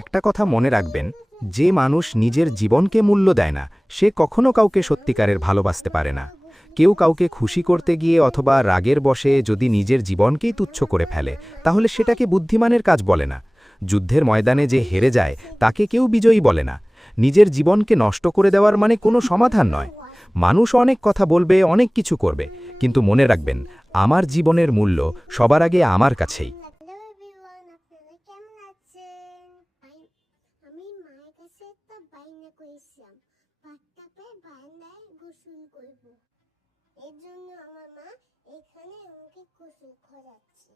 একটা কথা মনে রাখবেন, যে মানুষ নিজের জীবনকে মূল্য দেয় না সে কখনো কাউকে সত্যিকারের ভালোবাসতে পারে না। কেউ কাউকে খুশি করতে গিয়ে অথবা রাগের বশে যদি নিজের জীবনকেই তুচ্ছ করে ফেলে তাহলে সেটাকে বুদ্ধিমানের কাজ বলে না। যুদ্ধের ময়দানে যে হেরে যায় তাকে কেউ বিজয়ী বলে না। নিজের জীবনকে নষ্ট করে দেওয়ার মানে কোনো সমাধান নয়। মানুষ অনেক কথা বলবে, অনেক কিছু করবে, কিন্তু মনে রাখবেন আমার জীবনের মূল্য সবার আগে আমার কাছেই। হ্যালো এভরিওয়ান, আপনারা কেমন আছেন? আমি মায়ের কাছে একটা বায়না করেছিলাম, বাথটাবে বারান্দায় গোসল করব। এর জন্য আমার মা এখানে আমাকে গোসল করাচ্ছে।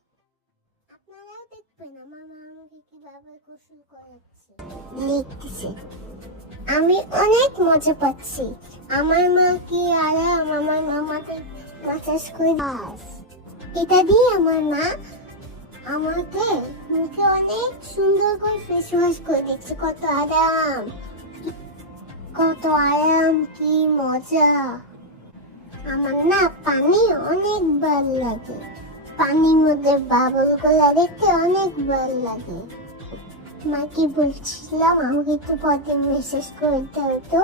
আপনারাও দেখবেন আমার মা আমাকে কিভাবে গোসল করাচ্ছে। লিখতেছে, আমি অনেক মজা পাচ্ছি। আমার মা কি আরাম, আমার মামাকে মাসাজ করে বাস। এটা দিয়ে আমার মা আমাকে মুখে অনেক সুন্দর করে ফেস ওয়াশ করে দিচ্ছে। কত আরাম, কত আরাম, কি মজা। আমার না পানি অনেক ভালো লাগে, পানির মধ্যে বাবল গুলা দেখতে অনেক ভালো লাগে। মাকে বলছিলাম আমাকে একটু পরে মেসেজ করতে হতো।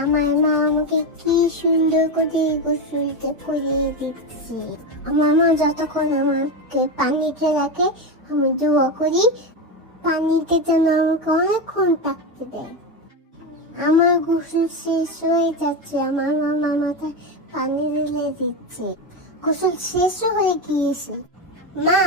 আমার মা আমাকে কি সুন্দর করে গোসলটা করিয়ে দিচ্ছে। আমার মা যতক্ষণ আমাকে পানিতে রাখে আমি দোয়া করি পানিতে যেন আমাকে অনেকক্ষণ থাকতে দেয়। আমার গোসল শেষ হয়ে যাচ্ছে, আমার মামা মাথায় পানি ঢেলে দিচ্ছে। গোসল শেষ হয়ে গিয়েছে। মা